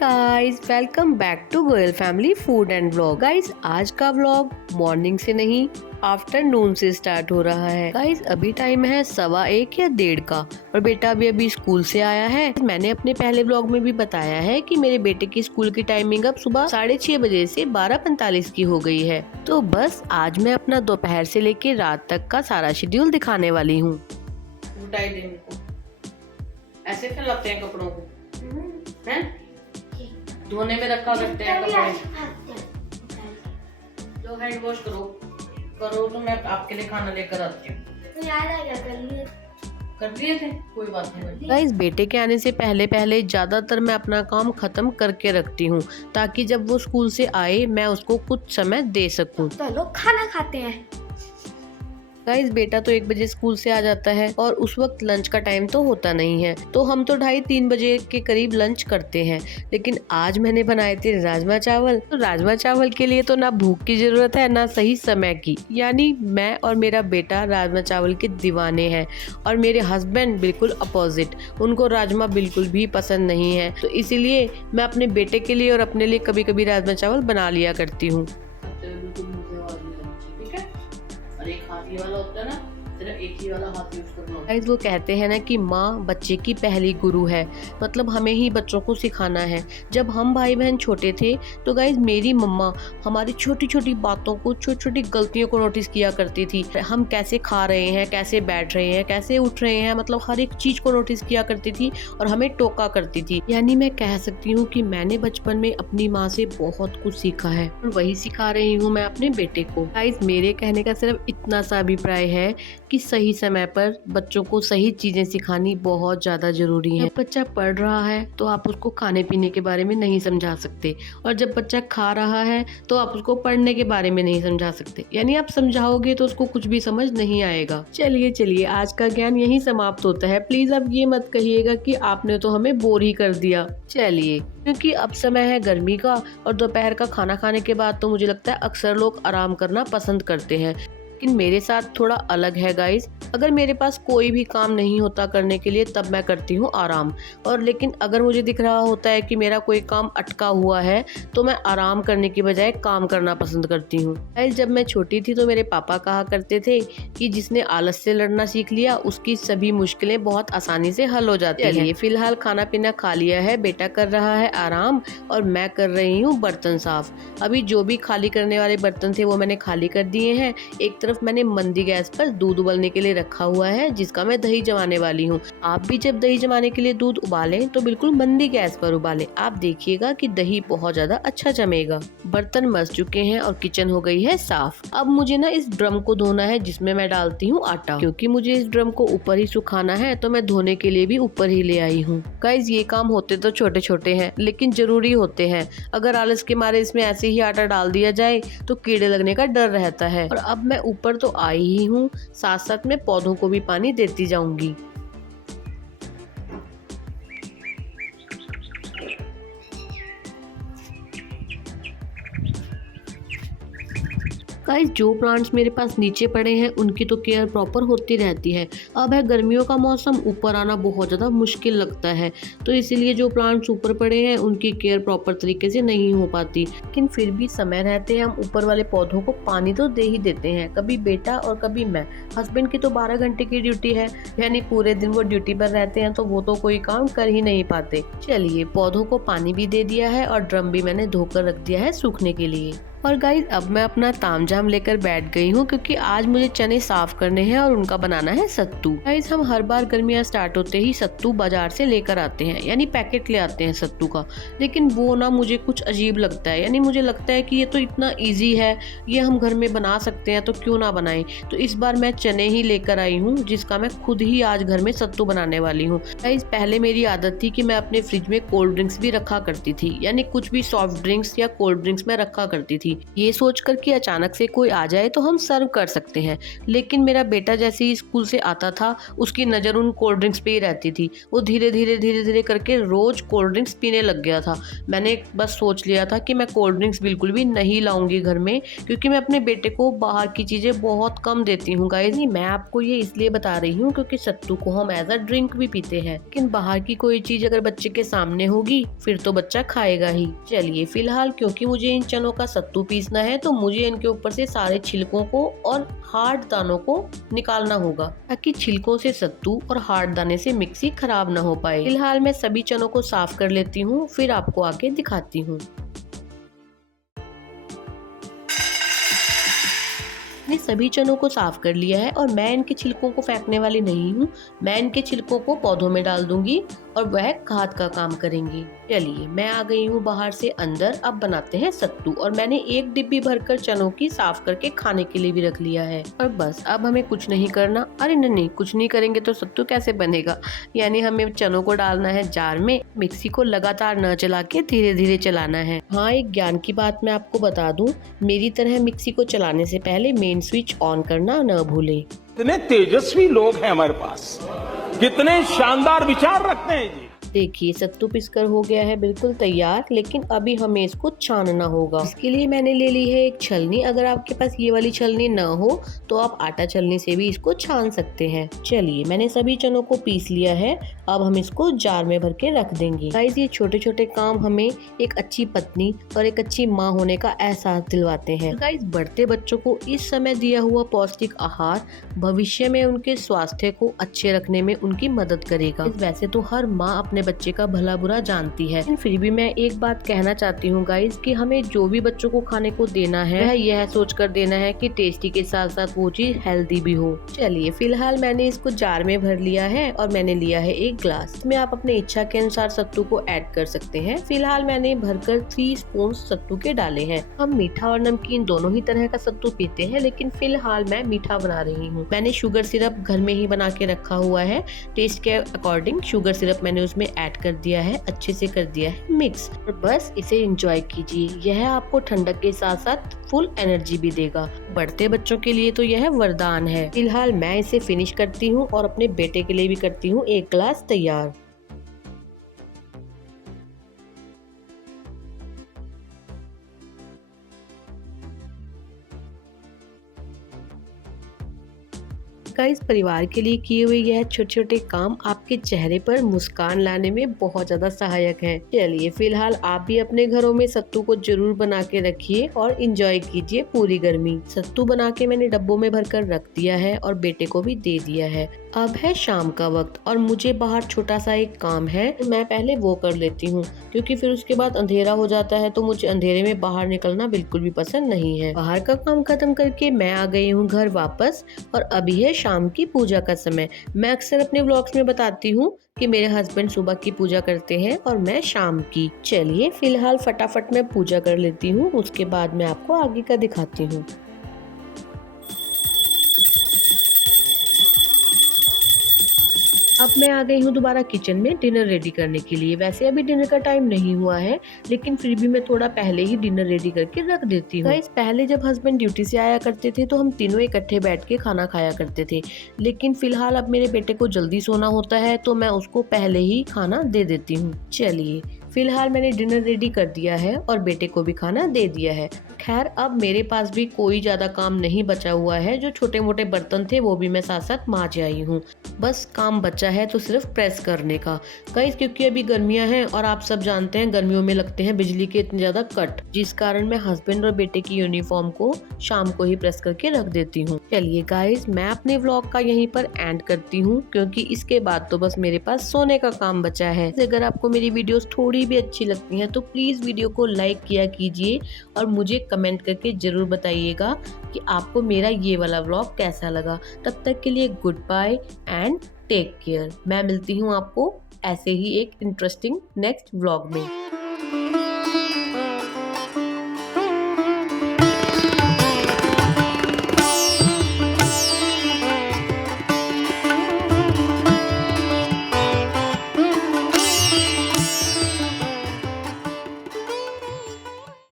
Guys, welcome back to Goyal family food and vlog. Guys, आज का vlog morning से नहीं आफ्टरनून से स्टार्ट हो रहा है। गाइस, अभी टाइम है 1:15 या 1:30 का और बेटा अभी स्कूल से आया है। मैंने अपने पहले व्लॉग में भी बताया है कि मेरे बेटे की स्कूल की टाइमिंग अब सुबह 6:30 बजे से 12:45 की हो गई है। तो बस आज मैं अपना दोपहर से लेके रात तक का सारा शेड्यूल दिखाने वाली हूँ। ऐसे फैलाते हैं कपड़ों को, हैं? धोने में रखा करते हैं कपड़े। जो हैंड वॉश करो तो मैं आपके लिए खाना लेकर आती हूँ। तो याद आ गया कर दिए थे, कोई बात नहीं। गाइस, बेटे के आने से पहले ज्यादातर मैं अपना काम खत्म करके रखती हूँ ताकि जब वो स्कूल से आए मैं उसको कुछ समय दे सकूँ। तो लोग खाना खाते हैं। गाइस, बेटा तो 1 बजे स्कूल से आ जाता है और उस वक्त लंच का टाइम तो होता नहीं है, तो हम तो 2:30-3 बजे के करीब लंच करते हैं। लेकिन आज मैंने बनाए थे राजमा चावल। तो राजमा चावल के लिए तो ना भूख की जरूरत है ना सही समय की, यानी मैं और मेरा बेटा राजमा चावल के दीवाने हैं और मेरे हस्बैंड बिल्कुल अपोजिट, उनको राजमा बिल्कुल भी पसंद नहीं है। तो इसीलिए मैं अपने बेटे के लिए और अपने लिए कभी कभी राजमा चावल बना लिया करती हूँ। और एक हाथी वाला होता है ना, सिर्फ एक ही वाला हाथ यूज करना होता है। वो कहते हैं ना कि माँ बच्चे की पहली गुरु है, मतलब हमें ही बच्चों को सिखाना है। जब हम भाई बहन छोटे थे तो गाइज मेरी मम्मा हमारी छोटी छोटी बातों को, छोटी छोटी गलतियों को नोटिस किया करती थी। हम कैसे खा रहे हैं, कैसे बैठ रहे हैं, कैसे उठ रहे हैं, मतलब हर एक चीज को नोटिस किया करती थी और हमें टोका करती थी। यानी मैं कह सकती हूँ कि मैंने बचपन में अपनी माँ से बहुत कुछ सीखा है और वही सिखा रही हूँ मैं अपने बेटे को। गाइज, मेरे कहने का सिर्फ इतना सा अभिप्राय है कि सही समय पर बच्चों को सही चीजें सिखानी बहुत ज्यादा जरूरी है। जब बच्चा पढ़ रहा है तो आप उसको खाने पीने के बारे में नहीं समझा सकते, और जब बच्चा खा रहा है तो आप उसको पढ़ने के बारे में नहीं समझा सकते। यानी आप समझाओगे तो उसको कुछ भी समझ नहीं आएगा। चलिए आज का ज्ञान यहीं समाप्त होता है। प्लीज अब ये मत कहिएगा कि आपने तो हमें बोर ही कर दिया। चलिए, क्योंकि अब समय है गर्मी का और दोपहर का खाना खाने के बाद तो मुझे लगता है अक्सर लोग आराम करना पसंद करते हैं, लेकिन मेरे साथ थोड़ा अलग है गाइस। अगर मेरे पास कोई भी काम नहीं होता करने के लिए तब मैं करती हूँ आराम, और लेकिन अगर मुझे दिख रहा होता है कि मेरा कोई काम अटका हुआ है तो मैं आराम करने की बजाय काम करना पसंद करती हूँ। गाइस, जब मैं छोटी थी तो मेरे पापा कहा करते थे कि जिसने आलस से लड़ना सीख लिया उसकी सभी मुश्किलें बहुत आसानी से हल हो जाती है। फिलहाल खाना पीना खा लिया है, बेटा कर रहा है आराम और मैं कर रही हूँ बर्तन साफ। अभी जो भी खाली करने वाले बर्तन थे वो मैंने खाली कर दिए हैं। एक तरफ मैंने मंदी गैस पर दूध उबलने के लिए रखा हुआ है जिसका मैं दही जमाने वाली हूँ। आप भी जब दही जमाने के लिए दूध उबालें तो बिल्कुल मंदी गैस पर उबालें, आप देखिएगा कि दही बहुत ज्यादा अच्छा जमेगा। बर्तन मस चुके हैं और किचन हो गई है साफ। अब मुझे ना इस ड्रम को धोना है जिसमें मैं डालती हूँ आटा, क्योंकि मुझे इस ड्रम को ऊपर ही सुखाना है तो मैं धोने के लिए भी ऊपर ही ले आई हूँ। गाइस, ये काम होते तो छोटे छोटे हैं लेकिन जरूरी होते हैं। अगर आलस के मारे इसमें ऐसे ही आटा डाल दिया जाए तो कीड़े लगने का डर रहता है। और अब मैं ऊपर तो आई ही हूँ, साथ साथ में पौधों को भी पानी देती जाऊंगी। गाइस, जो प्लांट्स मेरे पास नीचे पड़े हैं उनकी तो केयर प्रॉपर होती रहती है। अब है गर्मियों का मौसम, ऊपर आना बहुत ज़्यादा मुश्किल लगता है, तो इसीलिए जो प्लांट्स ऊपर पड़े हैं उनकी केयर प्रॉपर तरीके से नहीं हो पाती। लेकिन फिर भी समय रहते हम ऊपर वाले पौधों को पानी तो दे ही देते हैं, कभी बेटा और कभी मैं। हस्बैंड की तो 12 घंटे की ड्यूटी है, यानी पूरे दिन वो ड्यूटी पर रहते हैं तो वो तो कोई काम कर ही नहीं पाते। चलिए, पौधों को पानी भी दे दिया है और ड्रम भी मैंने धोकर रख दिया है सूखने के लिए। और गाइस, अब मैं अपना तामझाम लेकर बैठ गई हूँ क्योंकि आज मुझे चने साफ करने हैं और उनका बनाना है सत्तू। गाइस, हम हर बार गर्मियाँ स्टार्ट होते ही सत्तू बाजार से लेकर आते हैं, यानी पैकेट ले आते हैं सत्तू का। लेकिन वो ना मुझे कुछ अजीब लगता है, यानी मुझे लगता है कि ये तो इतना ईजी है, ये हम घर में बना सकते हैं तो क्यों ना बनाएं। तो इस बार मैं चने ही लेकर आई हूँ जिसका मैं खुद ही आज घर में सत्तू बनाने वाली हूँ। गाइस, पहले मेरी आदत थी कि मैं अपने फ्रिज में कोल्ड ड्रिंक्स भी रखा करती थी, यानी कुछ भी सॉफ्ट ड्रिंक्स या कोल्ड ड्रिंक्स में रखा करती थी। थी, ये सोचकर कि अचानक से कोई आ जाए तो हम सर्व कर सकते हैं। लेकिन मेरा बेटा जैसे ही स्कूल से आता था उसकी नज़र उन कोल्ड ड्रिंक्स पे ही रहती थी। वो धीरे धीरे करके रोज कोल्ड ड्रिंक्स पीने लग गया था। मैंने बस सोच लिया था कि मैं कोल्ड ड्रिंक्स बिल्कुल भी नहीं लाऊंगी घर में, क्योंकि मैं अपने बेटे को बाहर की चीज़ें बहुत कम देती हूँ गाइस। मैं आपको ये इसलिए बता रही हूँ क्योंकि सत्तू को हम एज अ ड्रिंक भी पीते हैं, लेकिन बाहर की कोई चीज अगर बच्चे के सामने होगी फिर तो बच्चा खाएगा ही। चलिए फिलहाल क्योंकि मुझे इन चनों का सत्तू पीसना है तो मुझे इनके ऊपर से सारे छिलकों को और हार्ड दानों को निकालना होगा, ताकि छिलकों से सत्तू और हार्ड दाने से मिक्सी खराब ना हो पाए। फिलहाल मैं सभी चनों को साफ कर लेती हूँ, फिर आपको आगे दिखाती हूँ। मैंने सभी चनों को साफ कर लिया है और मैं इनके छिलकों को फेंकने वाली नहीं हूँ। मैं इनके छिलकों को पौधों में डाल दूंगी और वह खाद का काम करेंगी। चलिए मैं आ गई हूँ बाहर से अंदर। अब बनाते हैं सत्तू, और मैंने एक डिब्बी भरकर चनों की साफ करके खाने के लिए भी रख लिया है। और बस अब हमें कुछ नहीं करना। अरे नहीं, कुछ नहीं करेंगे तो सत्तू कैसे बनेगा। यानी हमें चनों को डालना है जार में, मिक्सी को लगातार न चला के धीरे धीरे चलाना है। हाँ, एक ज्ञान की बात मैं आपको बता दूं, मेरी तरह मिक्सी को चलाने से पहले मेन स्विच ऑन करना न भूलें। कितने तेजस्वी लोग हैं हमारे पास, कितने शानदार विचार रखते हैं जी। देखिए सत्तू पिसकर हो गया है बिल्कुल तैयार, लेकिन अभी हमें इसको छानना होगा। इसके लिए मैंने ले ली है एक छलनी। अगर आपके पास ये वाली छलनी न हो तो आप आटा छलनी से भी इसको छान सकते हैं। चलिए मैंने सभी चनों को पीस लिया है। अब हम इसको जार में भर के रख देंगे। गाइस, ये छोटे छोटे काम हमें एक अच्छी पत्नी और एक अच्छी माँ होने का एहसास दिलवाते हैं। गाइस, बढ़ते बच्चों को इस समय दिया हुआ पौष्टिक आहार भविष्य में उनके स्वास्थ्य को अच्छे रखने में उनकी मदद करेगा। वैसे तो हर माँ अपने बच्चे का भला बुरा जानती है, लेकिन फिर भी मैं एक बात कहना चाहती हूँ गाइस, कि हमें जो भी बच्चों को खाने को देना है वह यह सोचकर देना है कि टेस्टी के साथ साथ वो चीज हेल्दी भी हो। चलिए फिलहाल मैंने इसको जार में भर लिया है और मैंने लिया है एक ग्लास। इसमें आप अपने इच्छा के अनुसार सत्तू को ऐड कर सकते हैं। फिलहाल मैंने भरकर 3 स्पून सत्तू के डाले हैं। हम मीठा और नमकीन दोनों ही तरह का सत्तू पीते हैं, लेकिन फिलहाल मैं मीठा बना रही हूँ। मैंने शुगर सिरप घर में ही बना के रखा हुआ है। टेस्ट के अकॉर्डिंग शुगर सिरप मैंने उसमें ऐड कर दिया है, अच्छे से कर दिया है मिक्स, और बस इसे एंजॉय कीजिए। यह आपको ठंडक के साथ साथ फुल एनर्जी भी देगा। बढ़ते बच्चों के लिए तो यह वरदान है। फिलहाल मैं इसे फिनिश करती हूँ और अपने बेटे के लिए भी करती हूँ एक ग्लास तैयार। गाइस, परिवार के लिए किए हुए यह छोटे छोटे काम आपके चेहरे पर मुस्कान लाने में बहुत ज्यादा सहायक हैं। चलिए फिलहाल आप भी अपने घरों में सत्तू को जरूर बना के रखिए और इंजॉय कीजिए पूरी गर्मी। सत्तू बना के मैंने डब्बों में भरकर रख दिया है और बेटे को भी दे दिया है। अब है शाम का वक्त और मुझे बाहर छोटा सा एक काम है, तो मैं पहले वो कर लेती हूँ, क्योंकि फिर उसके बाद अंधेरा हो जाता है तो मुझे अंधेरे में बाहर निकलना बिल्कुल भी पसंद नहीं है। बाहर का काम खत्म करके मैं आ गई हूँ घर वापस, और अभी है शाम की पूजा का समय। मैं अक्सर अपने व्लॉग्स में बताती हूँ कि मेरे हस्बैंड सुबह की पूजा करते हैं और मैं शाम की। चलिए फिलहाल फटाफट मैं पूजा कर लेती हूँ, उसके बाद मैं आपको आगे का दिखाती हूँ। अब मैं आ गई हूँ दोबारा किचन में डिनर रेडी करने के लिए। वैसे अभी डिनर का टाइम नहीं हुआ है, लेकिन फिर भी मैं थोड़ा पहले ही डिनर रेडी करके रख देती हूँ। पहले जब हस्बैंड ड्यूटी से आया करते थे तो हम तीनों इकट्ठे बैठ के खाना खाया करते थे, लेकिन फिलहाल अब मेरे बेटे को जल्दी सोना होता है तो मैं उसको पहले ही खाना दे देती हूँ। चलिए फिलहाल मैंने डिनर रेडी कर दिया है और बेटे को भी खाना दे दिया है। खैर अब मेरे पास भी कोई ज्यादा काम नहीं बचा हुआ है। जो छोटे मोटे बर्तन थे वो भी मैं साथ साथ मांज आई हूँ। बस काम बचा है तो सिर्फ प्रेस करने का। गाइस, क्योंकि अभी गर्मियां हैं और आप सब जानते हैं गर्मियों में लगते हैं बिजली के इतने ज्यादा कट, जिस कारण मैं हस्बैंड और बेटे की यूनिफॉर्म को शाम को ही प्रेस करके रख देती हूँ। चलिए गाइस, मैं अपने व्लॉग का यहीं पर एंड करती हूँ, क्योंकि इसके बाद तो बस मेरे पास सोने का काम बचा है। अगर आपको मेरी वीडियोस थोड़ी भी अच्छी लगती हैं तो प्लीज वीडियो को लाइक किया कीजिए और मुझे कमेंट करके जरूर बताइएगा कि आपको मेरा ये वाला व्लॉग कैसा लगा। तब तक के लिए goodbye and take care. मैं मिलती हूँ आपको ऐसे ही एक इंटरेस्टिंग नेक्स्ट व्लॉग में।